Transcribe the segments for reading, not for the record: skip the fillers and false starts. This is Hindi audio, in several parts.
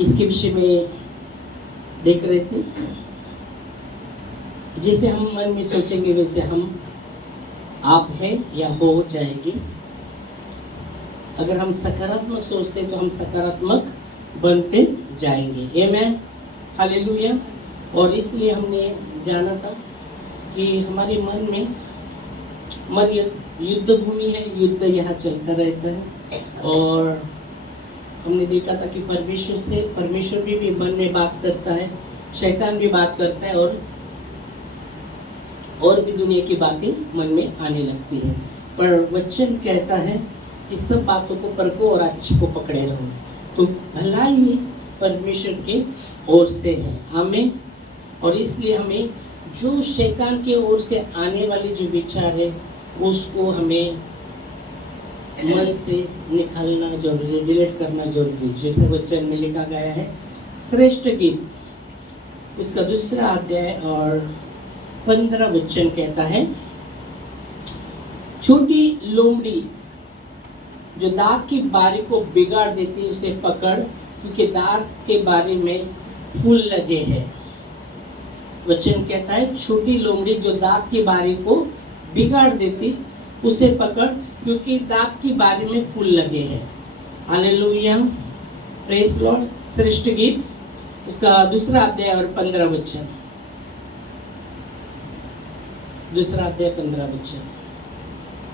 इसके विषय में देख रहे थे। जैसे हम मन में सोचेंगे वैसे हम आप हैं या हो जाएगी। अगर हम सकारात्मक सोचते तो हम सकारात्मक बनते जाएंगे। आमीन, हालेलुया। और इसलिए हमने जाना था कि हमारे मन में युद्ध भूमि है, युद्ध यहाँ चलता रहता है। और हमने देखा था कि परमेश्वर भी मन में बात करता है, शैतान भी बात करता है, और भी दुनिया की बातें मन में आने लगती है। पर वचन कहता है कि सब बातों को परखो और अच्छी को पकड़े रहो। तो भलाई परमेश्वर के ओर से है। आमीन। और इसलिए हमें जो शैतान के ओर से आने वाले जो विचार है उसको हमें मन से निकालना जरूरी, डिलीट करना जरूरी। जैसे वचन में लिखा गया है, श्रेष्ठ गीत उसका 2 अध्याय और 15 वचन कहता है, छोटी लोमड़ी जो दाग की बारी को बिगाड़ देती है उसे पकड़, क्योंकि दाग के बारी में फूल लगे हैं। वचन कहता है, छोटी लोमड़ी जो दाग की बारी को बिगाड़ देती उसे पकड़, क्योंकि दाग की बारी में फूल लगे हैं। Hallelujah, praise Lord. श्रेष्ठ गीत उसका 2 अध्याय और 15 वचन। 2 अध्याय 15 वचन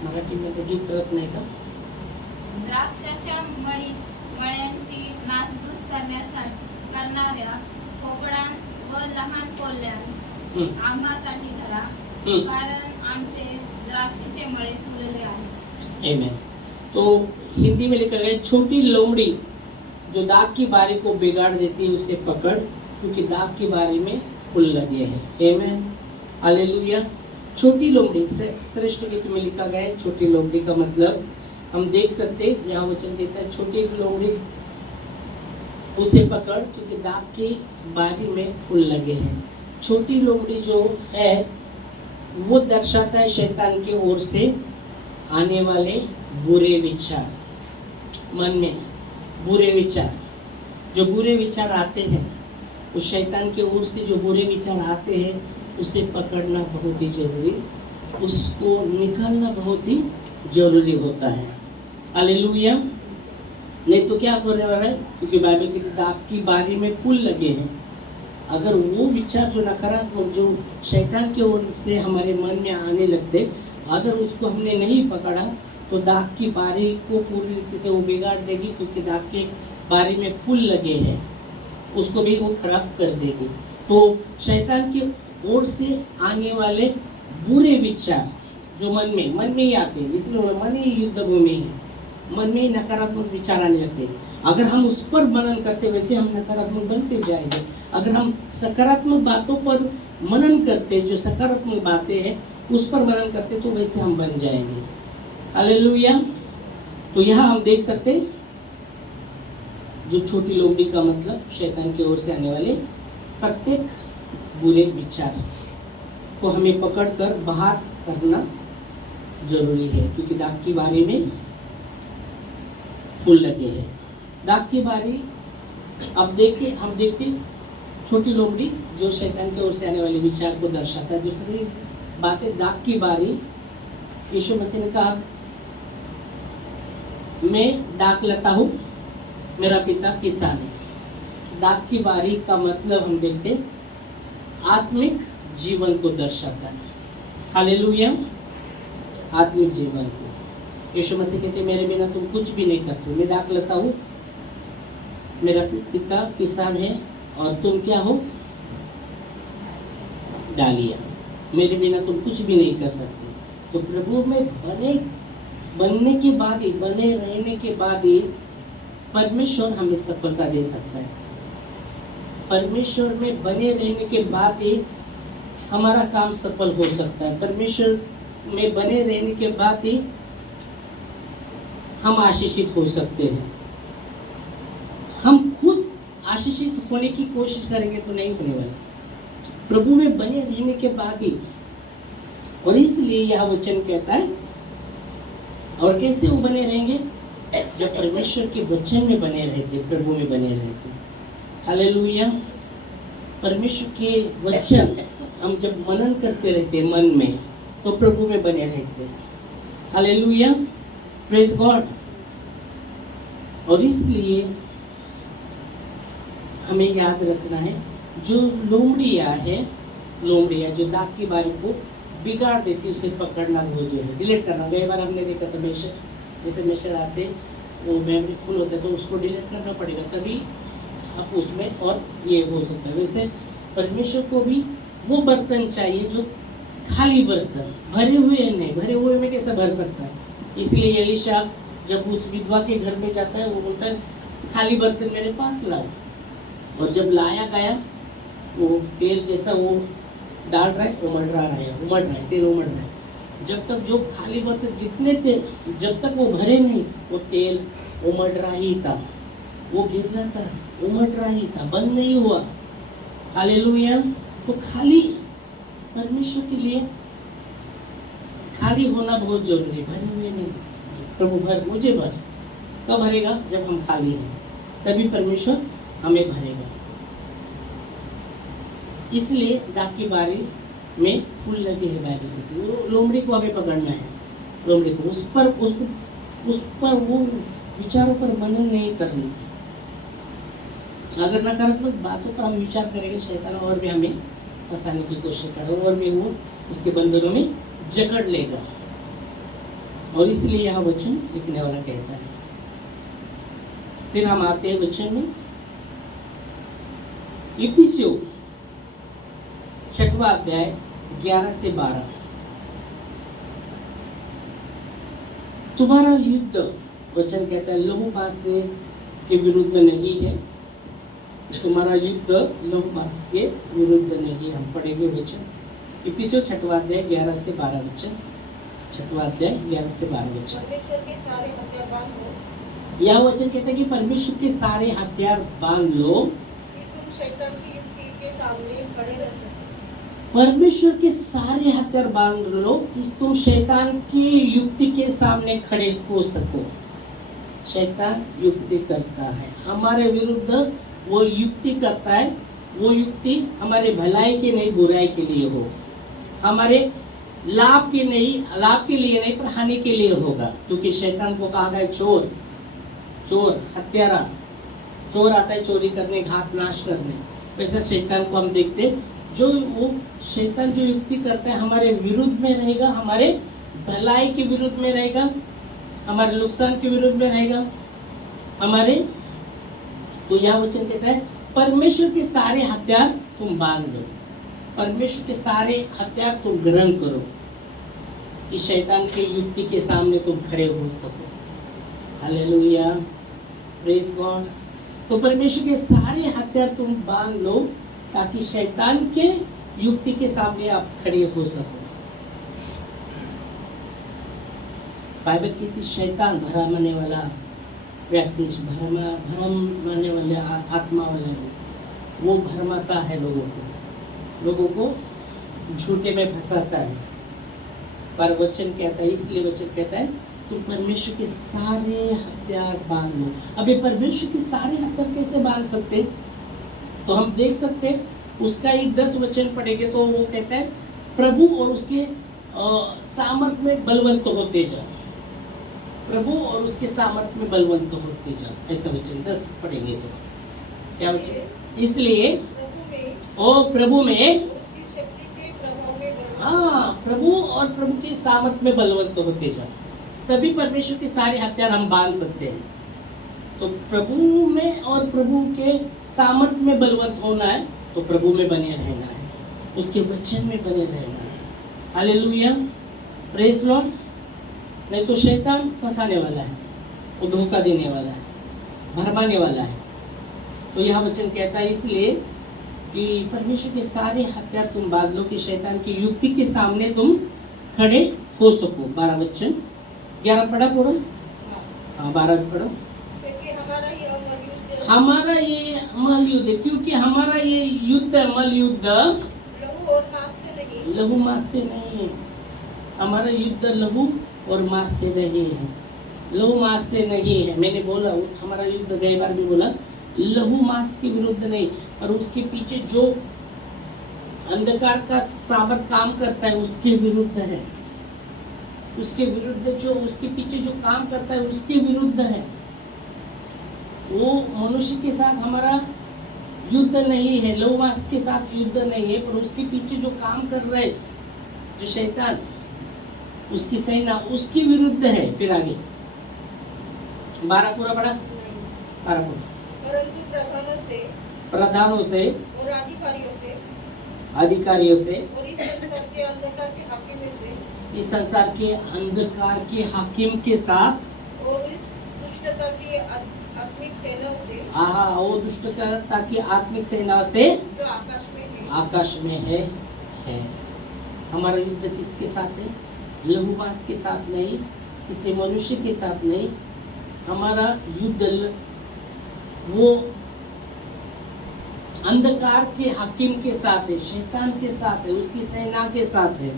मराठीमध्ये गीत करत नाही का? द्राक्षाच्या मळ्यांची नासधूस करणाऱ्या कोकडांस व लहान कोल्ह्यांस आम्हासाठी धरा, कारण आमचे द्राक्षाचे मळे फुलले आहेत। आमीन। तो हिंदी में लिखा गया, छोटी लोमड़ी जो दाग की बारी को बिगाड़ देती है उसे पकड़, क्योंकि दाग की बारी में फूल लगे हैं। आमीन, हालेलुया। छोटी लोमड़ी, श्रेष्ठ गीत में लिखा गया है छोटी लोमड़ी का मतलब हम देख सकते, यहाँ वचन देता है छोटी लोमड़ी उसे पकड़, क्योंकि दाग की बारी में फूल लगे हैं। छोटी लोमड़ी जो है वो दर्शाता है शैतान की ओर से आने वाले बुरे विचार। मन में बुरे विचार, जो बुरे विचार आते हैं, उस शैतान की ओर से जो बुरे विचार आते हैं उसे पकड़ना बहुत ही जरूरी, उसको निकालना बहुत ही जरूरी होता है। हालेलुया। नहीं तो क्या होने वाला है, क्योंकि बाइबल की दाग की बारी में फूल लगे हैं। अगर वो विचार जो नकारात्मक जो शैतान की ओर से हमारे मन में आने लगते, अगर उसको हमने नहीं पकड़ा तो दाग की बारी को पूरी रीति से वो बिगाड़ देगी, क्योंकि दाग के बारी में फूल लगे हैं, उसको भी वो खराब कर देगी। तो शैतान की ओर से आने वाले बुरे विचार जो मन में ही आते हैं, इसलिए मन ही युद्ध भूमि है, मन में ही नकारात्मक विचार आने लगते हैं। अगर हम उस पर मनन करते वैसे हम नकारात्मक बनते जाएंगे। अगर हम सकारात्मक बातों पर मनन करते, जो सकारात्मक बातें हैं उस पर मनन करते, तो वैसे हम बन जाएंगे। हालेलुया। तो यहाँ हम देख सकते जो छोटी लोमड़ी का मतलब शैतान की ओर से आने वाले प्रत्येक बुरे विचार को हमें पकड़कर बाहर करना जरूरी है, क्योंकि दाग की बारी में फूल लगे हैं। दाग की बारी अब हम देखते छोटी लोमड़ी जो शैतान की ओर से आने वाले विचार को दर्शाता है। दूसरी बात है दाग की बारी। यीशु मसीह ने कहा, मैं दाग लता हूँ, मेरा पिता किसान है। दाग की बारी का मतलब हम देखते आत्मिक जीवन को दर्शाता है। हालेलुया, आत्मिक जीवन को। यीशु मसीह कहते, मेरे बिना तुम कुछ भी नहीं कर सकते। मैं दाग लता हूँ, मेरा पिता किसान है, और तुम क्या हो? डालियाँ। मेरे बिना तुम कुछ भी नहीं कर सकते। तो प्रभु में बनने के बाद ही, बने रहने के बाद ही परमेश्वर हमें सफलता दे सकता है। परमेश्वर में बने रहने के बाद ही हमारा काम सफल हो सकता है। परमेश्वर में बने रहने के बाद ही हम आशीषित हो सकते हैं। हम खुद आशीषित होने की कोशिश करेंगे तो नहीं होने वाला, प्रभु में बने रहने के बाद ही। और इसलिए यह वचन कहता है, और कैसे वो बने रहेंगे? जब परमेश्वर के वचन में बने रहते, प्रभु में बने रहते। हालेलुया। परमेश्वर के वचन हम जब मनन करते रहते मन में, तो प्रभु में बने रहते। Hallelujah, praise God. और इसलिए हमें याद रखना है, जो लोमड़िया जो दाग की बारी को बिगाड़ देती, उसे पकड़ना वो जो है डिलीट करना। कई बार हमने देखा था जैसे मेशर आते, वो मेमोरी फुल होता है तो उसको डिलीट करना पड़ेगा, तभी आप उसमें और ये हो सकता है। वैसे परमेश्वर को भी वो बर्तन चाहिए जो खाली बर्तन, भरे हुए नहीं। भरे हुए में कैसे भर सकता है? इसलिए एलीशा जब उस विधवा के घर में जाता है, वो बोलता है खाली बर्तन मेरे पास लाओ। और जब लाया गया, वो तेल जैसा वो डाल रहा है, उमड़ रहा है, तेल उमड़ रहा है। जब तक जो खाली बर्तन जितने थे, जब तक वो भरे नहीं, वो तेल उमड़ रहा ही था, वो गिर रहा था, उमड़ रहा ही था, बंद नहीं हुआ। हालेलुया। तो खाली परमेश्वर के लिए खाली होना बहुत जरूरी है, भरे हुए नहीं। प्रभु भर, मुझे भर। कब भरेगा? जब हम खाली हैं, तभी परमेश्वर हमें भरेगा। इसलिए दाग की बारी में फूल लगे हैं, बाइबल कहती है। वो लोमड़ी को हमें पकड़ना है, लोमड़ी को, उस पर वो विचारों पर मनन नहीं करना। अगर नकारात्मक बातों पर हम विचार करेंगे, शैतान और भी हमें फंसाने की कोशिश करेगा, और भी वो उसके बंधनों में जकड़ लेगा। और इसलिए यह वचन लिखने वाला कहता है। फिर हम आते हैं वचन में, इफिसियों 6वां अध्याय 11 से 12। तुम्हारा युद्ध, वचन कहता है, लहू मांस के विरुद्ध में नहीं है। तुम्हारा युद्ध लहू मांस के विरुद्ध नहीं। हम पढ़ेंगे वचन, इफिसियों 6वां अध्याय 11 से 12 वचन। 6वां अध्याय 11 से 12 वचन। परमेश्वर के सारे हथियार बांध लो। यह वचन कहता है कि परमेश्वर के सारे हथियार बांध लो, कि तुम शैतान की युक्ति के सामने खड़े रह सको। परमेश्वर के सारे हथियार बांध लो कि तुम शैतान की युक्ति के सामने खड़े हो सको। शैतान युक्ति करता है हमारे विरुद्ध, वो युक्ति करता है। वो युक्ति हमारे भलाई के नहीं, बुराई के लिए हो, हमारे लाभ के लिए नहीं, पर हानि के लिए होगा। क्योंकि शैतान को कहा गया चोर, हत्यारा। चोर आता है चोरी करने, घात नाश करने। वैसे शैतान को हम देखते, जो वो शैतान जो युक्ति करता है हमारे विरुद्ध में रहेगा, हमारे भलाई के विरुद्ध में रहेगा, हमारे नुकसान के विरुद्ध में रहेगा हमारे। तो यह वचन कहता है, परमेश्वर के सारे हथियार तुम बांध दो, परमेश्वर के सारे हथियार तुम ग्रहण करो, कि शैतान के युक्ति के सामने तुम खड़े हो सको। Hallelujah, praise God. तो परमेश्वर के सारे हथियार तुम बांध लो, ताकि शैतान के युक्ति के सामने आप खड़े हो सको। बाइबल कहती, शैतान भरमाने वाला व्यक्ति, भरमाने वाले आत्मा वाला, वो भरमाता है लोगों को झूठे में फंसाता है। पर वचन कहता है, इसलिए वचन कहता है, तुम परमेश्वर के सारे हथियार बांध लो। अब ये परमेश्वर के सारे हथियार कैसे बांध सकते? तो हम देख सकते हैं, उसका एक 10 वचन पढ़ेंगे तो वो कहता है, प्रभु और उसके सामर्थ में बलवंत होते जाओ। प्रभु और उसके सामर्थ में बलवंत होते जाओ, ऐसा वचन 10 पढ़ेंगे तो क्या वचन? इसलिए प्रभु में, उसकी शक्ति के प्रभाव में बलवान। हाँ, प्रभु और प्रभु के सामर्थ में बलवंत होते जाओ, तभी परमेश्वर के सारे हथियार हम बांध सकते हैं। तो प्रभु में और प्रभु के सामर्थ में बलवंत होना है, तो प्रभु में बने रहना है, उसके वचन में बने रहना है। Hallelujah, praise Lord. नहीं तो शैतान फंसाने वाला है, वो धोखा देने वाला है, भरमाने वाला है। तो यह वचन कहता है इसलिए कि परमेश्वर के सारे हथियार तुम बांध लो, कि शैतान की युक्ति के सामने तुम खड़े हो सको। 12 वचन, 11 पढ़ा पूरा? हाँ, 12 भी पढ़ो। क्योंकि हमारा ये अमर युद्ध, हमारा ये अमल युद्ध, क्योंकि हमारा ये युद्ध, अमल युद्ध लहू और मांस से नहीं, लहू मांस से नहीं है। हमारा युद्ध लहू और मांस से नहीं है। लहू मांस से नहीं है। मैंने बोला हमारा युद्ध गई बार भी बोला लहू मांस के विरुद्ध नहीं, और उसके पीछे जो अंधकार का सावर काम करता है उसके विरुद्ध है। उसके विरुद्ध जो उसके पीछे जो काम करता है उसके विरुद्ध है। वो मनुष्य के साथ हमारा युद्ध नहीं है, लहू मांस के साथ युद्ध नहीं है, पर उसके पीछे जो काम कर रहे जो शैतान उसकी सेना उसके विरुद्ध है। फिर आगे 12 पूरा पढ़ा, 12 पूरा। परंतु प्रधानों से और अधिकारियों से और इस संसार के अंधकार के हाकिम से इस संसार के अंधकार के हाकिम के साथ और इस दुष्टता की आत्मिक सेना से वो दुष्टता की आत्मिक सेना से जो आकाश में है। हमारा युद्ध किसके साथ है? लहू मांस के साथ नहीं, किसी मनुष्य के साथ नहीं। हमारा युद्ध वो अंधकार के हाकिम के साथ है, शैतान के साथ है, उसकी सेना के साथ है।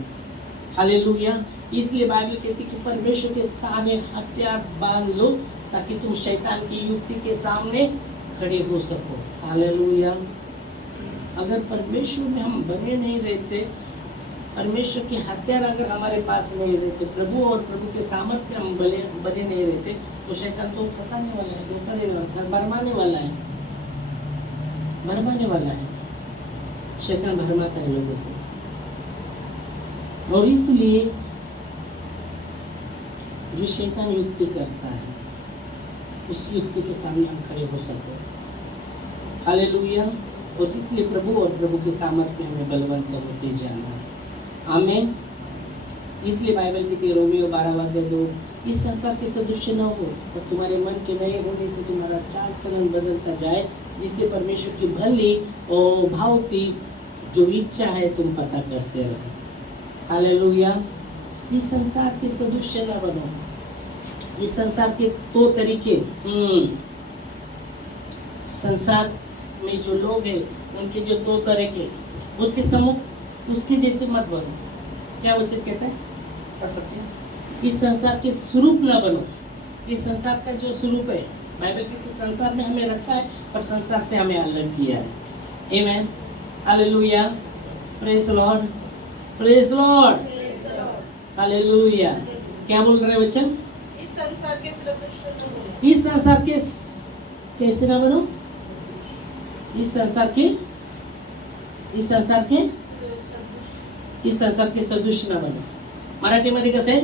हालेलुया। इसलिए बाइबल कहती है कि परमेश्वर के सामने हथियार बांध लो ताकि तुम शैतान की युक्ति के सामने खड़े हो सको। हालेलुया। अगर परमेश्वर में हम बने नहीं रहते, परमेश्वर के हथियार अगर हमारे पास नहीं रहते, प्रभु और प्रभु के सामर्थ्य हम बने नहीं रहते, तो शैतान तो फंसाने वाला है, धोखा देने वाला है, भरमाने वाला है। शैतान भरमाता है लोगों को। और इसलिए जो शैतान युक्ति करता है उस युक्ति के सामने हम खड़े हो सको। हालेलुया। और इसलिए प्रभु और प्रभु के सामर्थ्य में हमें बलवंत होते जाना। आमीन। इसलिए बाइबल की रोमियो 12:2 इस संसार के सदृश न हो और तुम्हारे मन के नए होने से तुम्हारा चाल चलन बदलता जाए, जिससे परमेश्वर की भली और भाव की जो इच्छा है तुम पता करते रहो। हालेलुया। इस संसार के सदृश न बनो। इस संसार के तो तरीके संसार में जो लोग हैं उनके जो दो तरीके उसके सम्मुख उसके जैसे मत बनो। क्या वचन कहता है? पढ़ सकते हैं। इस संसार के स्वरूप न बनो। इस संसार का जो स्वरूप है, बाइबल कहती है संसार में हमें रखा है पर संसार से हमें अलग किया है। आमीन। Hallelujah. Praise Lord, praise Lord, hallelujah. क्या बोल रहे वचन? इस संसार के सदृश न बनो। इस संसार के कैसे ना बनो? इस संसार के सदृश न बनो। मराठीमध्ये कसं आहे?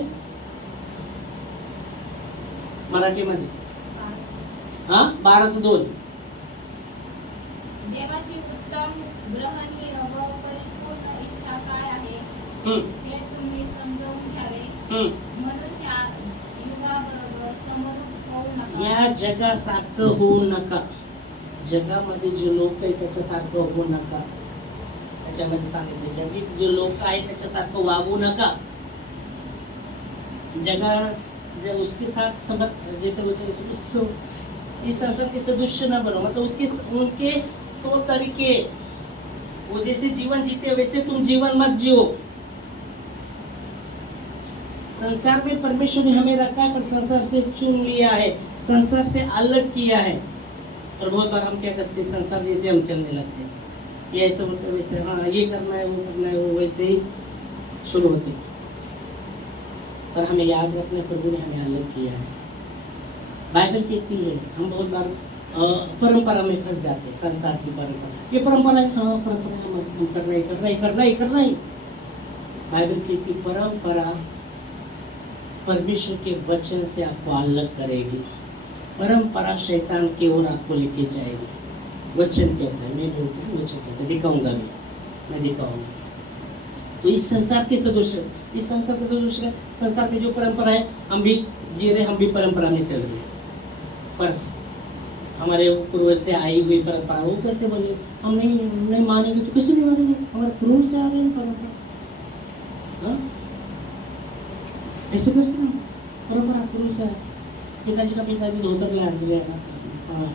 मराठीमध्ये 12:2 देवाची उत्तम ग्रहणीय व परिपूर्ण इच्छा काय आहे हे तुम्ही समजावून घ्यावे, म्हणून या युगाबरोबर समरूप होऊ नका। या जगासारखं होऊ नका। जगामध्ये जे लोक आहेत त्याच्यासारखं होऊ नका। त्याच्यामध्ये सांगितले जगात जे लोक आहेत त्याच्यासारखं वागू नका। जगह उसके साथ जैसे इस संसार के सदृश न बनो, मतलब उसके उनके तो तरीके वो जैसे जीवन जीते वैसे तुम जीवन मत जियो। संसार में परमेश्वर ने हमें रखा है पर संसार से चुन लिया है, संसार से अलग किया है। और बहुत बार हम क्या करते हैं, संसार जैसे हम चलने लगते हैं। ये ऐसा होता है वैसे, हाँ ये करना है वो करना है, वो वैसे ही शुरू होते हैं। पर हमें याद रखना प्रभु ने हमें अलग किया है। बाइबल कहती है हम बहुत बार परंपरा में फंस जाते हैं। संसार की परंपरा, ये परंपरा है, हाँ परंपरा हम करना ही। बाइबल कहती परंपरा परमेश्वर के वचन से आपको अलग करेगी। परंपरा शैतान की ओर आपको लेके जाएगी। वचन कहता है, मैं बोलता हूँ वचन कहता है, दिखाऊंगा मैं दिखाऊंगा। तो इस संसार के सदृश, इस संसार के सदृश, संसार की जो परंपरा है हम भी जी रहे, हम भी परंपरा में चल रहे। पर हमारे पूर्वज से आई हुई परंपरा वो कैसे बोले हम नहीं मानेंगे, तो कैसे नहीं मानेंगे? हमारे पूर्वज से आ रहे हैं परंपरा। हाँ ऐसे करते हैं परंपरा पूर्वज से। पिताजी धोतर घालते हैं, हाँ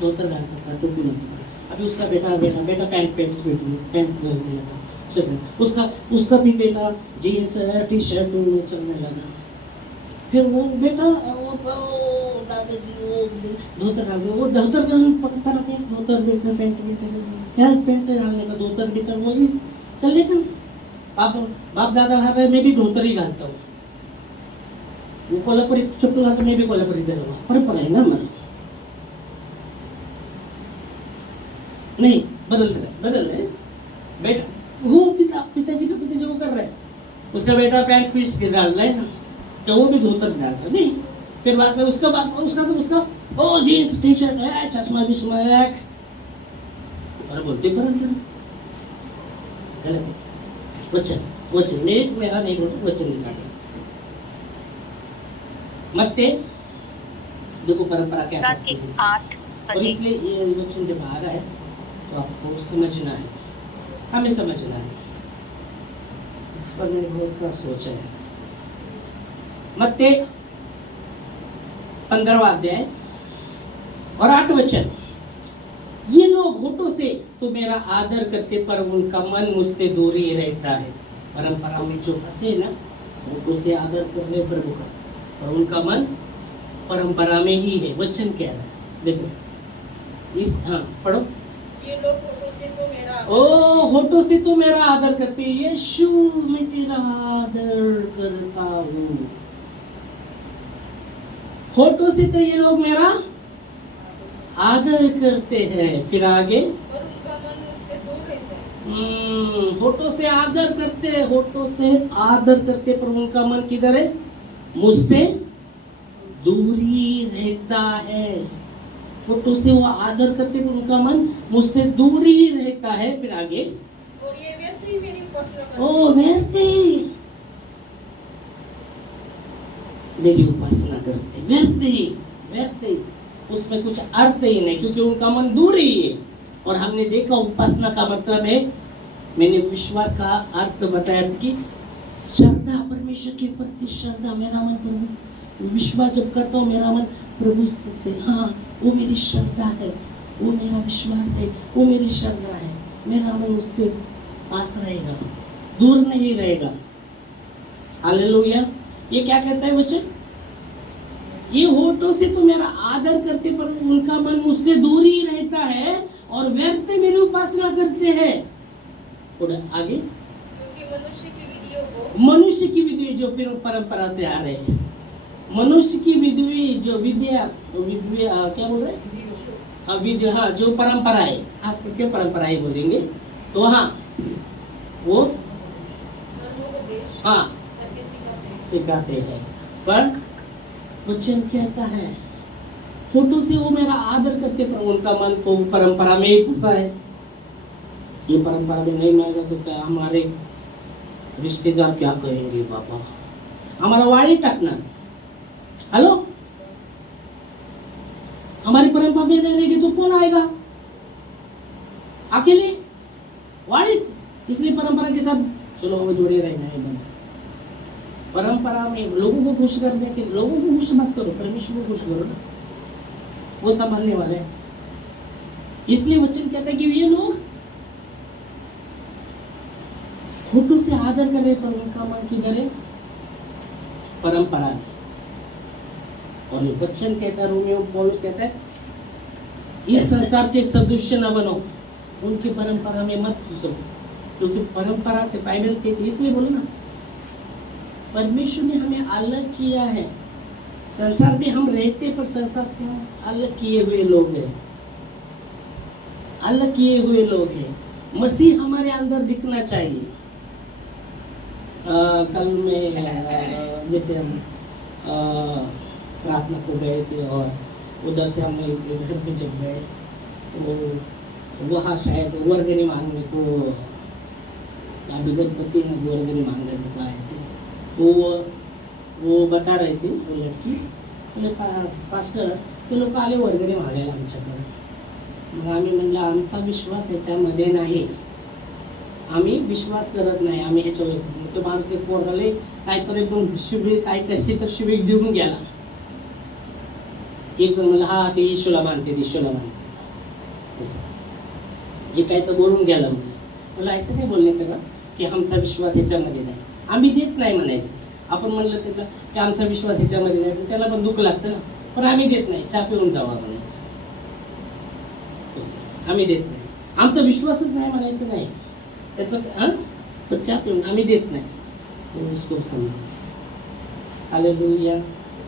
धोतर घालता था, टोपी घालता था। अभी उसका बेटा पैंट घालने लगा। उसका भी बेटा जीन्स टी शर्ट में चलने लगा। फिर वो बेटा वो दादाजी वो धोतर डाल वो धोतर पर धोतर बेटा पैंट यार पैंट डालने का धोतर बेटा वो ही चल लेता बाप दादा खा रहे मैं भी धोतर ही डालता हूँ वो कोल्हापुरी चप्पल डालता मैं भी कोल्हापुरी डालूंगा परंपरा है ना हमारी नहीं बदल रहे बेटा वो पिताजी को कर रहा है उसका बेटा पैंट पीस के डाल रहा है ना तो वो भी धोतर डालता नहीं फिर बाद में उसका ओ जीन्स टी शर्ट है चश्मा बिश्मा है और बोलते परंपरा गलत वचन मेरा नहीं बोलते वचन निकालते मत्ते देखो परंपरा क्या करती है और इसलिए ये वचन जब आ रहा है तो आपको समझना है हमें समझना है इस पर मैंने बहुत सा सोचा है मत्ते 15वां अध्याय और 8 वचन ये लोग होठों से तो मेरा आदर करते पर उनका मन मुझसे दूर ही रहता है परंपरा में जो हंसे ना होठों से आदर कर रहे प्रभु का और उनका मन परंपरा में ही है वचन कह रहा है देखो इस हाँ पढ़ो ये लोग होठों से तो मेरा होठों से तो मेरा आदर करते यीशु मैं तेरा आदर करता हूँ होठों से तो ये लोग मेरा आदर करते हैं फिर आगे और उनका मन मुझसे दूर रहता है होठों से आदर करते पर उनका मन किधर है मुझसे दूरी रहता है होठों से वो आदर करते पर उनका मन मुझसे दूर ही रहता है फिर आगे और ये व्यर्थ ही मेरी उपासना करते ओ व्यर्थ मेरी उपासना करते व्यर्थ उसमें कुछ अर्थ ही नहीं क्योंकि उनका मन दूर ही है और हमने देखा उपासना का मतलब है मैंने विश्वास का अर्थ बताया था कि श्रद्धा परमेश्वर के प्रति श्रद्धा मेरा मन प्रभु विश्वास जब करता हूँ मेरा मन प्रभु से हाँ वो मेरी श्रद्धा है वो मेरा विश्वास है वो मेरी श्रद्धा है मेरा मन उससे पास रहेगा दूर नहीं रहेगा हालेलुया ये क्या कहता है वचन ये होठों से तो मेरा आदर करते पर उनका मन मुझसे दूर ही रहता है और व्यर्थ मेरी उपासना करते हैं थोड़ा आगे क्योंकि मनुष्य की विधि जो फिर परंपरा से आ रहे हैं मनुष्य की विधि जो विद्या क्या बोल रहे विधि हाँ जो परंपरा है खास करके परंपरा ही बोलेंगे तो हाँ वो हाँ सिखाते हैं पर वचन कहता है फोटो से वो मेरा आदर करते पर उनका मन तो परंपरा में ही फंसा है ये परंपरा में नहीं मानेगा तो क्या हमारे रिश्तेदार क्या कहेंगे पापा हमारा वाणी टाकना हेलो हमारी परंपरा में रहेगी तो कौन आएगा अकेले वाणी इसलिए परंपरा के साथ चलो वो जुड़े रहना है बंदा परंपरा में लोगों को खुश करने के लोगों को खुश मत करो परमेश्वर को खुश करो ना वो संभालने वाले हैं इसलिए वचन कहता है कि ये लोग फोटो से आदर कर रहे पर उनका मन किधर है परंपरा में और वचन कहता है रोमियो पौलुस कहता है इस संसार के सदृश्य न बनो उनकी परंपरा में मत घुसो क्योंकि परंपरा से बाइबल कहती इसलिए बोलो ना परमेश्वर ने हमें अलग किया है संसार में हम रहते पर संसार से हम अलग किए हुए लोग हैं मसीह हमारे अंदर दिखना चाहिए कल में जैसे हम प्रार्थना को गए थे और उधर से हम घर पे जब गए तो वहाँ शायद वर्गनी मांगने को अभी गणपति ने वर्गनी मांगने को आए थे तो वो बता रहे थे वो लड़की बोले पास्टर ते लोक आले वर्गणी मागायला आमच्याकडे मग आम्ही म्हणलं आमचा विश्वास ह्याच्यामध्ये नाही आम्ही विश्वास करत नाही आम्ही ह्याच्यावर तो माणूस ते पोराले काहीतरी एकदम शिबिर काय कशी तर शिबिर देऊन गेला एक जण म्हणलं हा ते ईशूला मानते हे काय तर बोलून गेला मला असं नाही बोलणे का की आमचा विश्वास ह्याच्यामध्ये नाही आम्ही देत नाही म्हणायचं आपण म्हणलं त्याला की आमचा विश्वास ह्याच्यामध्ये नाही, पण त्याला पण दुःख लागतं ना. पण आम्ही देत नाही, चहा पिऊन जावा म्हणायचं. आम्ही देत नाही, आमचा विश्वासच नाही म्हणायचं नाही त्याचं. पण चहा पिऊन आम्ही देत नाही, तो उसको समजा. Hallelujah,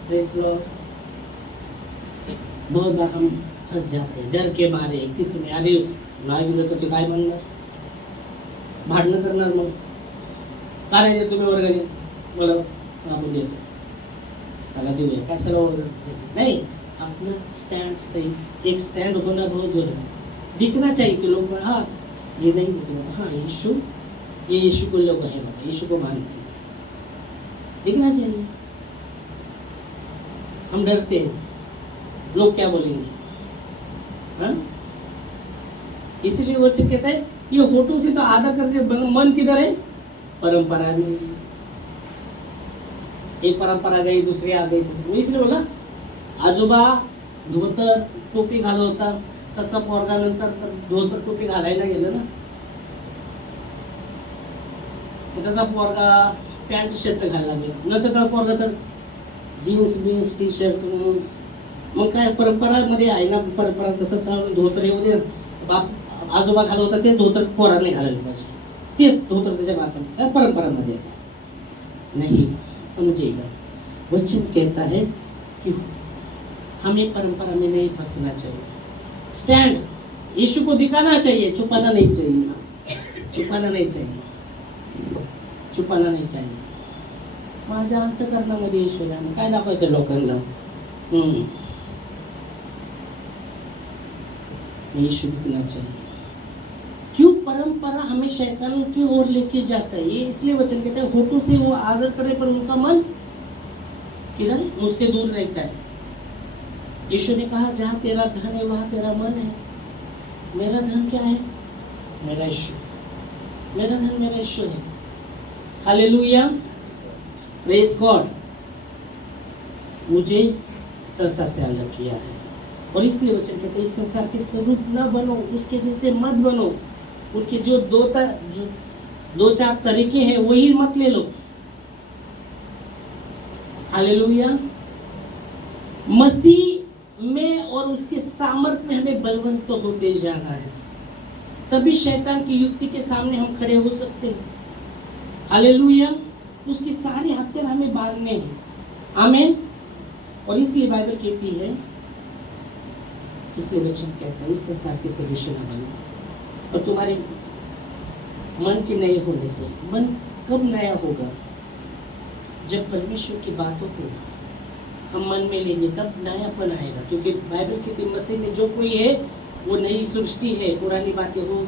praise Lord. बहुत बार हम फंस जाते हैं डर के मारे, किसी ने अरे नाही दिलं तर ते काय म्हणणार, भांडणं करणार. मग काय नाही तुम्ही वर्गाने मला आपण देतो, चला देऊया, कशाला वर्ग नाही. अपना स्टैंड सही, एक स्टैंड होना बहुत जरूरी है. दिखना चाहिए कि लोग हाँ ये नहीं दिख हाँ यीशु, ये यीशु को लोग है, यीशु को मानते हैं, दिखना चाहिए. हम डरते हैं लोग क्या बोलेंगे, हाँ. इसलिए वो कहता है ये होठों से तो आदर करके मन किधर है, परंपरा में. एक परंपरा गई, दूसरी आ गई, तीसरी. इसलिए बोला आजोबा धोतर टोपी घालत होता, त्याचा पोरगा नंतर धोतर टोपी घालायला गेलं ना, त्याचा पोरगा पॅन्ट शर्ट घालायला गेला, नंतर त्याचा पोरगा तर जीन्स बीन्स टी शर्ट. मग काय परंपरामध्ये आहे ना, परंपरा तसं धोतर येऊ दे. बाप आजोबा घालत होता ते धोतर पोराने घालायला पाहिजे, तेच धोतर त्याच्या बापाने, परंपरामध्ये नहीं. समझिएगा, वचन कहता है कि हमें परंपरा में नहीं फंसना चाहिए. स्टैंड यीशु को दिखाना चाहिए, छुपाना नहीं चाहिए, छुपाना नहीं चाहिए, छुपाना नहीं चाहिए. माझ्या अंतकरणामध्ये यीशु आहे, काय दाखवायचं लोकांना. यीशु दिखना चाहिए. क्यों परंपरा हमें शैतान की ओर लेके जाता है. ये इसलिए वचन कहता है होठों से वो आदर करे पर उनका मन किधर, मुझसे दूर रहता है. यीशु ने कहा जहाँ तेरा धन है वहाँ तेरा मन है. मेरा धन क्या है, मेरा यीशु. मेरा धन मेरा यीशु है. Hallelujah, praise God. मुझे संसार से अलग किया है, और इसलिए वचन कहते हैं इस संसार के स्वरूप न बनो, उसके जैसे मत बनो. उनके जो दो चार तरीके हैं वही मत ले लो. हालेलुया. मसीह में और उसके सामर्थ्य में हमें बलवंत होते जाना है, तभी शैतान की युक्ति के सामने हम खड़े हो सकते हैं. हालेलुया. उसके सारे हथियार हमें बांधने हैं. आमीन. और इसलिए बाइबल कहती है, इसलिए वचन कहता है इस संसार के सदृश न बनो. और तुम्हारे मन के नए होने से, मन कब नया होगा, जब परमेश्वर की बातों को हम मन में लेंगे तब नयापन आएगा. क्योंकि बाइबल कहती है मसीह में जो कोई है वो नई सृष्टि है, पुरानी बातें हो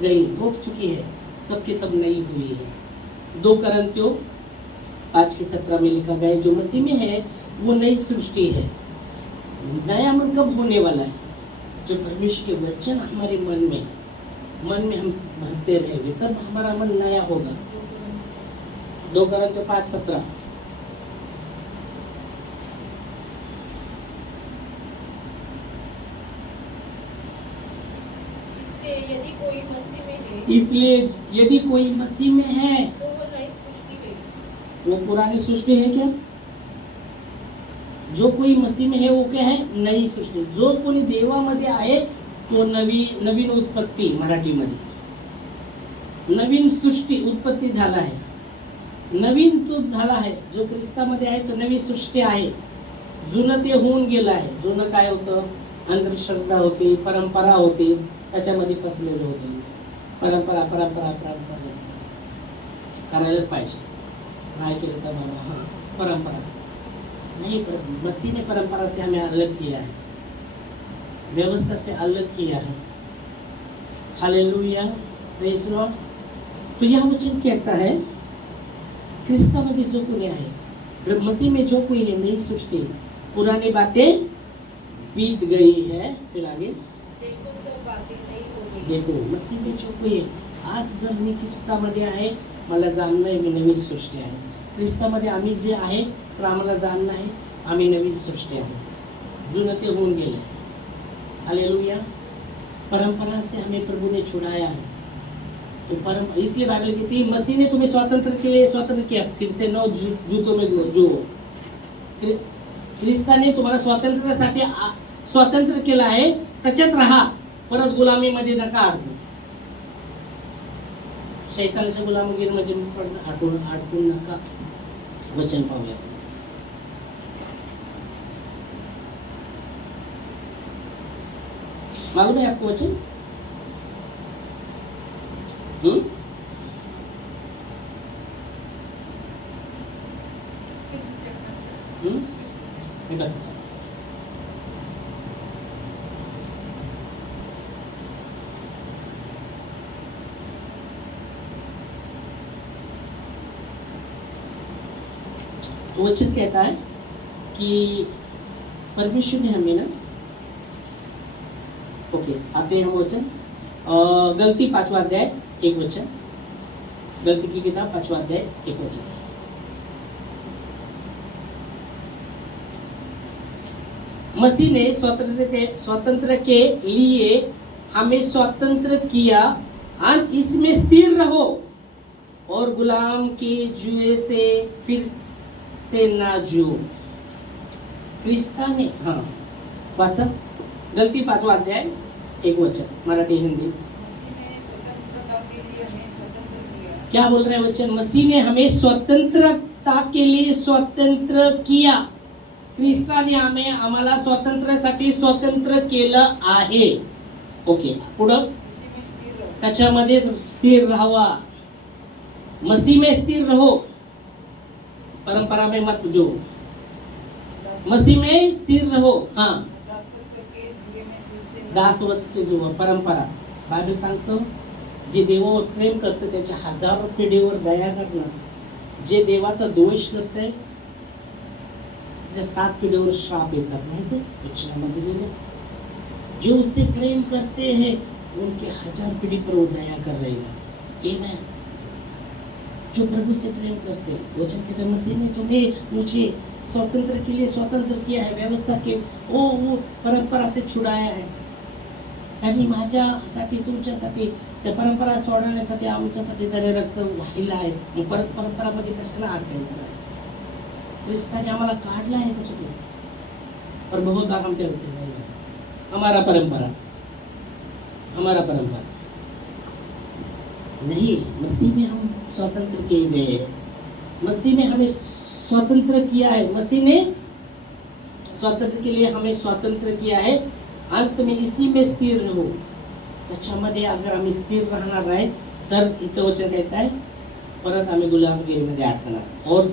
गई, हो चुकी है, सबके सब नई हुई है. 2 Corinthians 5:17 में लिखा गया है जो मसीह में है वो नई सृष्टि है. नया मन कब होने वाला है, जब परमेश्वर के वचन हमारे मन में हम भरते रहेंगे, तब हमारा मन नया होगा. 2 Corinthians 5:17. इसलिए यदि कोई मसीह में है तो वो नई सृष्टि है. वो पुरानी सृष्टि है क्या, जो कोई मसीह में है वो क्या है, नई सृष्टि. जो कोणी देवामध्ये आहे तो नवीन उत्पत्ती, मराठीमध्ये नवीन सृष्टी उत्पत्ती झाला आहे, नवीन तो झाला आहे. जो ख्रिस्तामध्ये आहे तो नवीन सृष्टी आहे. जुनं ते होऊन गेलं आहे. जुनं काय होतं, अंधश्रद्धा होती, परंपरा होती, त्याच्यामध्ये फसलेलं होतं. परंपरा करायलाच पाहिजे, नाही केलं तर बाबा हाँ परंपरा नहीं. मसीह ने परंपरा से हमें अलग किया है, व्यवस्था से अलग किया है. Hallelujah, praise Lord. तो यह वचन कहता है ख्रिस्तामध्ये जो कोणी आहे, मसीह में जो कोई है नई सृष्टि, पुरानी बातें बीत गई है. फिर आगे देखो सब बातें नई हो गई. देखो मसीह में जो कोई आहे, आज जर मी ख्रिस्तामध्ये आहे, मला जाणणं आहे मी नवीन सृष्टी आहे. ख्रिस्तामध्ये आम्ही जे आहे तर आम्हाला जाणणं आहे आम्ही नवीन सृष्टी आहे. जुनं ते होऊन गेले. हालेलुया. परंपरा से हमें प्रभु ने छुड़ाया है. तो परम इसलिए बाइबल कहती है मसीह ने तुम्हें स्वतंत्र के लिए स्वतंत्र किया. फिर से 9 जूतों में जो ख्रिस्ताने तुम्हाला स्वातंत्र्यासाठी स्वतंत्र केलं आहे, त्याच्यात राहा, परत गुलामीमध्ये नका अडकू. शैतानाच्या गुलामगिरीमध्ये अडकून नका. वचन पाहूया. मालूम है आपको वचन? मैं बताता हूं. तो वचन कहता है कि परमेश्वर ने हमें ना, ओके आते हैं हम वचन. गलती 5वां अध्याय 1 वचन. गलती की किताब 5वां अध्याय 1 वचन. मसीह ने स्वतंत्र के लिए हमें स्वतंत्र किया, अंत इसमें स्थिर रहो और गुलाम के जुए से फिर से ना जियो. ख्रिस्ताने हाँ वाचा. गलती 5वां अध्याय 1 वचन, मराठी हिंदी. क्या बोल रहे हैं वचन? मसीह ने हमें स्वतंत्रता के लिए स्वतंत्र किया. ख्रिस्ताने आम्हाला स्वातंत्र्यासाठी स्वतंत्र केलं आहे. ओके पुढं त्याच्यामध्ये स्थिर राहावा. मसीह में स्थिर रहो, परंपरा में मत जो. मसीह में स्थिर रहो. हाँ दासवत जो परंपरा. बायबल सांगतो जे देवावर प्रेम करतं त्याच्या हजारो पिढीवर दया करणं. जे देवाचा द्वेष करतंय त्याच्या 7 पिढीवर श्राप येतात. माहिती वचनामध्ये लिहिलं. जो उससे प्रेम करते हैं उनके 1000 पीढ़ी पर वो दया कर रहे हैं. आमीन. जो प्रभु से प्रेम करते हैं. वचन कहते मसीह ने तुम्हें मुझे स्वतंत्र के लिए स्वतंत्र किया है. व्यवस्था के वो परंपरा से छुड़ाया है. त्यांनी माझ्यासाठी तुमच्यासाठी त्या परंपरा सोडण्यासाठी आमच्यासाठी त्याने रक्त वाहिलं आहे. मग परत परंपरामध्ये कशाला अडकायचं आहे? ख्रिस्ताने आम्हाला काढलं आहे त्याच्यातून. पर बहुत बार हम क्या होते हैं, हमारा परंपरा नहीं. मसीह में हम स्वतंत्र किए गए हैं. मसीह में हमें स्वतंत्र किया है. मसीह ने स्वतंत्र के लिए हमें स्वतंत्र किया है. अंत में इसी में स्थिर रहो. त्याच्यामध्ये अगर आम्ही स्थिर राहणार आहे तर इथं वचन कहता है परत आम्ही गुलामगिरीमध्ये अडकणार. और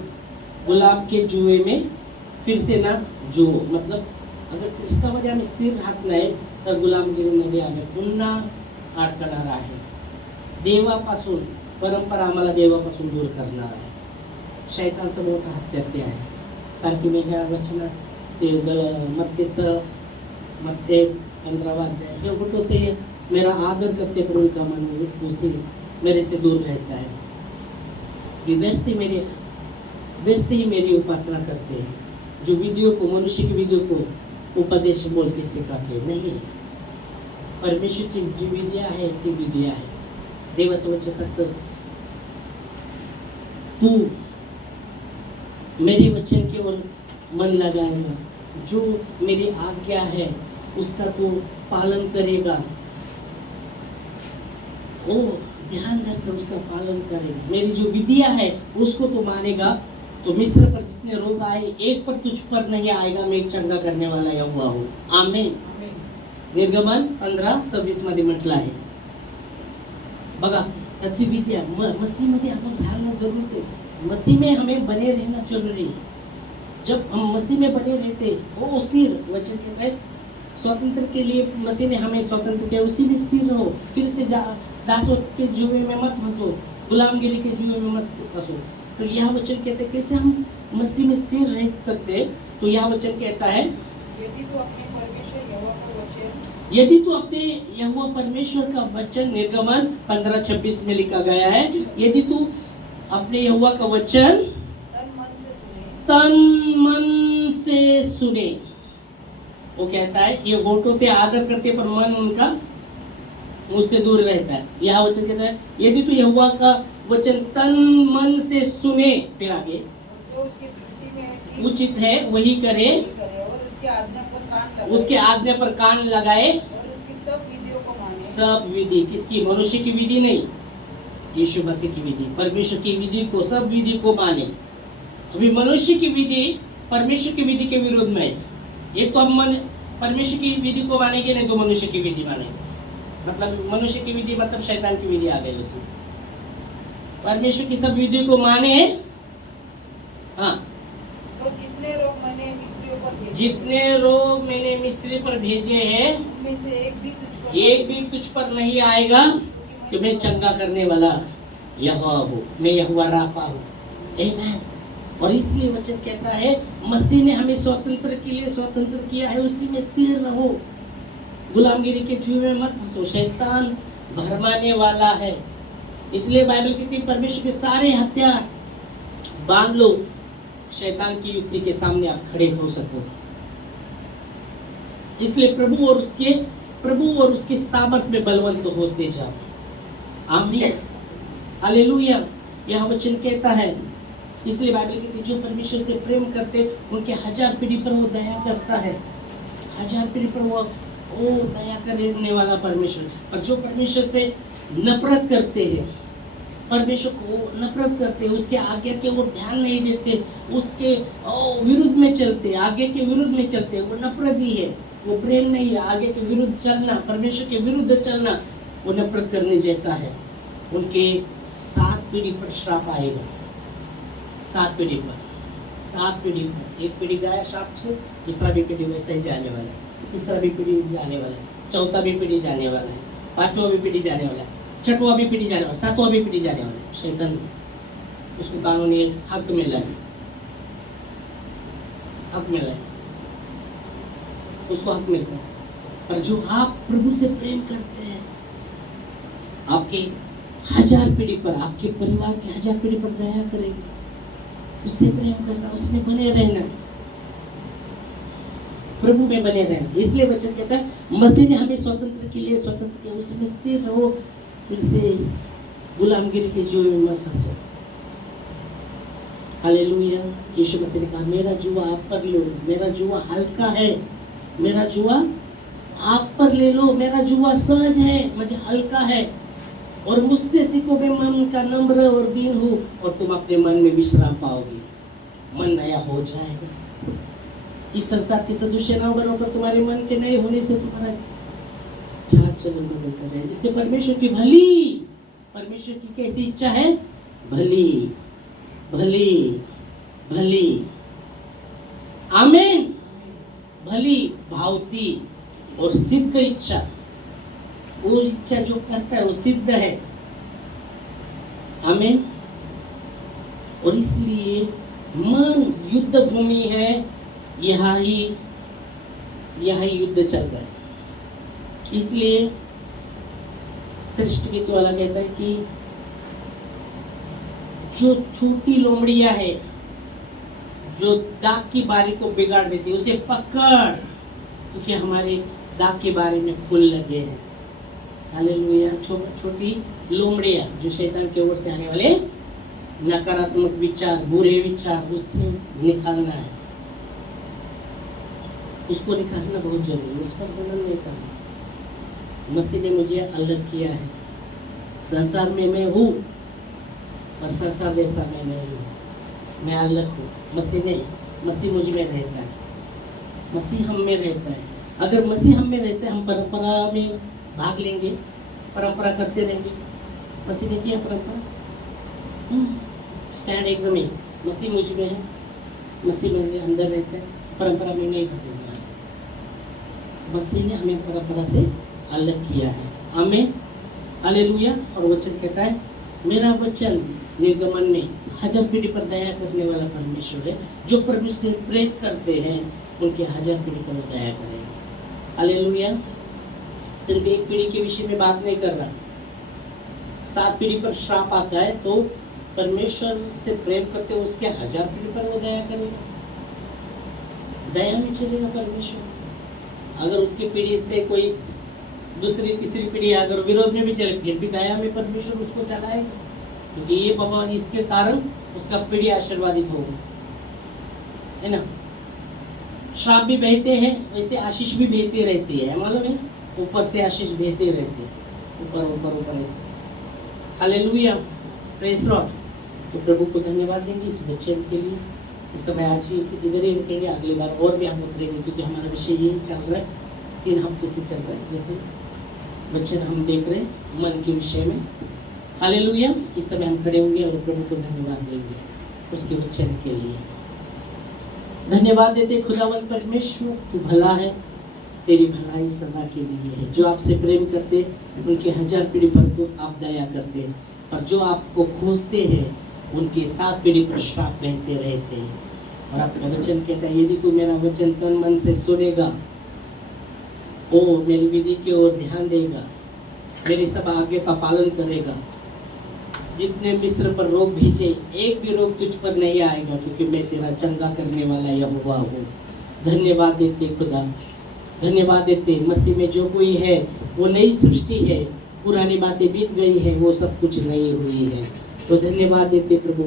गुलाम के जुए में फिर से ना जो. मतलब अगर ख्रिस्तामध्ये आम्ही स्थिर राहत नाही तर गुलामगिरीमध्ये आम्ही पुन्हा अडकणार आहे. देवापासून परंपरा आम्हाला देवापासून दूर करणार आहे. शैतानचं मोठं हत्यार ते आहे. कारण की मी ह्या वचनात ते मत्ते 15वां अध्याय. हे फोटो से मेरा आदर करते पर उनका मन उसे मेरे से दूर रहता है. ये व्यक्ति ही मेरी उपासना करते हैं जो विधियों को, मनुष्य की विधियों को उपदेश बोलते सिखाते नहीं. परमेश्वरची जी विद्या आहे ती विद्या आहे. देवाचं वचन सांगतं तू मेरे वचन की ओर मन लगाएगा, जो मेरी आज्ञा है उसका तू पालन करेगा. ओ ध्यान रखकर उसका पालन करेगा. मेरी जो विधिया है उसको तू मानेगा तो मिस्र पर जितने रोग आए एक पर तुझ पर नहीं आएगा. मैं एक चंगा करने वाला यहोवा हूँ. आमेन. निर्गमन 15:26 मध्ये म्हटलं आहे. बघा त्याची विद्या मसीह मध्ये आपण ढालना जरूर है. मसीह में हमें बने रहना जरूरी है. जब हम मसीह में बने रहते वो स्थिर. वचन कहता है स्वतंत्र के लिए मसीह ने हमें स्वतंत्र किया, उसी में स्थिर रहो. फिर से दासत्व के जुए में मत फंसो, गुलामगिरी के जुए में मत फंसो. तो यह वचन कहते हैं कैसे हम मसीह में स्थिर रह सकते. तो यह वचन कहता है यदि तू अपने यहोवा परमेश्वर का वचन, निर्गमन 15:26 में लिखा गया है, यदि तू अपने यहोवा का वचन तन मन से सुने. वो कहता है ये होठों से आदर करते पर मन उनका मुझसे दूर रहता है। यह वचन कहता है यदि तू यहोवा का वचन तन मन से सुने, फिर आगे जो उसकी दृष्टि में उचित है वही करे, करे और उसकी आज्ञा पर कान लगाए, उसके आज्ञा पर कान लगाए, और उसकी सब विधियों को माने। सब विधि, किसकी? मनुष्य की विधि नहीं, यीशु मसीह की विधि, परमेश्वर की विधि को, सब विधि को माने। अभी मनुष्य की विधि परमेश्वर की विधि के विरुद्ध में है। एक तो हम परमेश्वर की विधि को मानेंगे, नहीं तो मनुष्य की विधि मानेंगे। मतलब मनुष्य की विधि मतलब शैतान की विधि आ गई उसमें। परमेश्वर की सब विधि को माने। हाँ, तो जितने रोग मैंने मिस्रियों पर भेजे, जितने रोग मैंने मिस्री पर भेजे हैं, उनमें से एक भी तुझ पर नहीं आएगा, कि मैं चंगा करने वाला यहोवा हूँ, मैं यहोवा राफा हूँ। आमीन। और इसलिए वचन कहता है मसीह ने हमें स्वतंत्र के लिए स्वतंत्र किया है, उसी में स्थिर रहो, गुलामगिरी के जुए में मत फंसो, शैतान भरमाने वाला है। इसलिए बाइबल कहती है परमेश्वर के सारे हथियार बांध लो, शैतान की युक्ति के सामने आप खड़े हो सको। इसलिए प्रभु और उसके सामर्थ में बलवंत होते जाओ। आमीन, हालेलुया। यह वचन कहता है, इसलिए बाइबल कहती है जो परमेश्वर से प्रेम करते उनके 1000 पीढ़ी पर वो दया करता है। 1000 पीढ़ी पर वो दया करने वाला परमेश्वर। और जो परमेश्वर से नफरत करते हैं, परमेश्वर को नफरत करते, उसके आज्ञा के वो ध्यान नहीं देते, उसके विरुद्ध में चलते, आगे के विरुद्ध में चलते, वो नफरत ही है, वो प्रेम नहीं है। आगे के विरुद्ध चलना, परमेश्वर के विरुद्ध चलना, वो नफरत करने जैसा है। उनके 7 पीढ़ी पर श्राप आएगा। 7 पीढ़ी पर एक पीढ़ी गया श्राप से, दूसरा भी पीढ़ी वैसे ही जाने वाला है, तीसरा भी पीढ़ी जाने वाला है, चौथा भी पीढ़ी जाने वाला है, 5वां भी पीढ़ी जाने वाला है, 6वां भी पीढ़ी जाने वाला है, 7वां भी पीढ़ी जाने वाला है। शैतान उसको कानूनी हक मिला है, उसको हक मिलता है। पर जो आप प्रभु से प्रेम करते हैं, आपके 1000 पीढ़ी पर, आपके परिवार के 1000 पीढ़ी पर दया करेंगे, उससे प्रेम करना, उसमें बने रहना, प्रभु में बने रहना। इसलिए वचन कहता है मसीह ने हमें स्वतंत्र के लिए स्वतंत्र किया, उसमें स्थिर रहो, फिर से गुलामगिरी के जुए में मत फंसो। हालेलुया। यीशु मसीह ने कहा मेरा जुआ आप पर लो, मेरा जुआ हल्का है, मेरा जुआ आप पर ले लो, मेरा जुआ सहज है, मुझे हल्का है, और मुझसे सीखो, मैं मन का नम्र और दीन हूँ, और तुम अपने मन में विश्राम पाओगे, मन नया हो जाएगा। इस संसार के सदृश्य न बनोगे, तुम्हारे मन के नए होने से तुम्हारा चाल चलन बदलता जाए, जिससे परमेश्वर की कैसी इच्छा है? भली आमीन, भली, भावती और सिद्ध इच्छा। वो इच्छा जो करता है वो सिद्ध है। आमीन। और इसलिए मन युद्ध भूमि है, यहाँ ही युद्ध चल रहा है। इसलिए श्रेष्ठ गीत वाला कहता है कि जो छोटी लोमड़ियां है, जो दाग की बारी को बिगाड़ देती है, उसे पकड़, क्योंकि हमारे दाग के बारे में फूल लगे हैं। हालेलुया। छोटी लोमड़ियां जो शैतान की ओर से आने वाले नकारात्मक विचार, बुरे विचार, उससे निकालना है, उसको निकालना बहुत जरूरी है, उस पर वर्णन नहीं करना। मसीह ने मुझे अलग किया है, संसार में मैं हूँ और संसार जैसा मैं नहीं हूँ, मैं अलग हूँ। मसीह मुझ में रहता है, मसीह हम में रहता है। अगर मसीह हम में रहता है, हम परंपरा में भाग लेंगे, परंपरा करते रहेंगे। मसीह ने किया परंपरा, स्टैंड एकदम ही, मसीह मुझ में है, मसीह मेरे अंदर रहता है, परंपरा में नहीं फंसेगा। मसीह ने हमें परंपरा से अलग किया है। आमीन, हालेलुया। और वचन कहता है मेरा वचन निर्गमन में 1000 पीढ़ी पर दया करने वाला परमेश्वर है, जो प्रभु से प्रेम करते हैं उनके 1000 पीढ़ी पर दया करेगा। हालेलुया। सिर्फ एक पीढ़ी के विषय में बात नहीं कर रहा, 7 पीढ़ी पर श्राप आता है तो परमेश्वर से प्रेम करते हैं, उसके 1000 पीढ़ी पर वो दया करेगा, दया में चलेगा परमेश्वर। अगर उसकी पीढ़ी से कोई दूसरी तीसरी पीढ़ी अगर विरोध में भी चले फिर भी दया में परमेश्वर उसको चलाएगा, क्योंकि ये बाबा इसके कारण उसका पीढ़ी आशीर्वादित होगा, है ना। श्राप भी बहते हैं वैसे आशीष भी बहते रहते हैं, मालूम है, ऊपर से आशीष बहते रहते हैं, ऊपर ऊपर ऊपर ऐसे। Hallelujah, praise Lord. तो प्रभु को धन्यवाद देंगे इस वचन के लिए। इस समय आज ही इधर ही रुकेंगे, अगली बार और भी हम उतरेंगे, क्योंकि हमारा विषय यही चल रहा है, 3 हफ्ते से चल रहा है, जैसे वचन हम देख रहे हैं मन के विषय में। हालेलुया। इस समय हम खड़े होंगे और प्रभु को धन्यवाद देंगे उसके वचन के लिए। धन्यवाद देते खुदावंत परमेश्वर, तू भला है, तेरी भलाई सदा के लिए है। जो आपसे प्रेम करते उनके 1000 पीढ़ी पर तो आप दया करते, और जो आपको खोजते हैं उनके 7 पीढ़ी पर श्राप बहते रहते हैं। और आपका वचन कहता है, यदि तू मेरा वचन तन मन से सुनेगा, ओ मेरी विधि की ओर ध्यान देगा, मेरी सब आज्ञा का पालन करेगा, जितने मिस्र पर रोग भेजे एक भी रोग तुझ पर नहीं आएगा, क्योंकि मैं तेरा चंगा करने वाला यहोवा हूँ। धन्यवाद देते खुदा, धन्यवाद देते। मसीह में जो कोई है वो नई सृष्टि है, पुरानी बातें बीत गई है, वो सब कुछ नई हुई है। तो धन्यवाद देते प्रभु।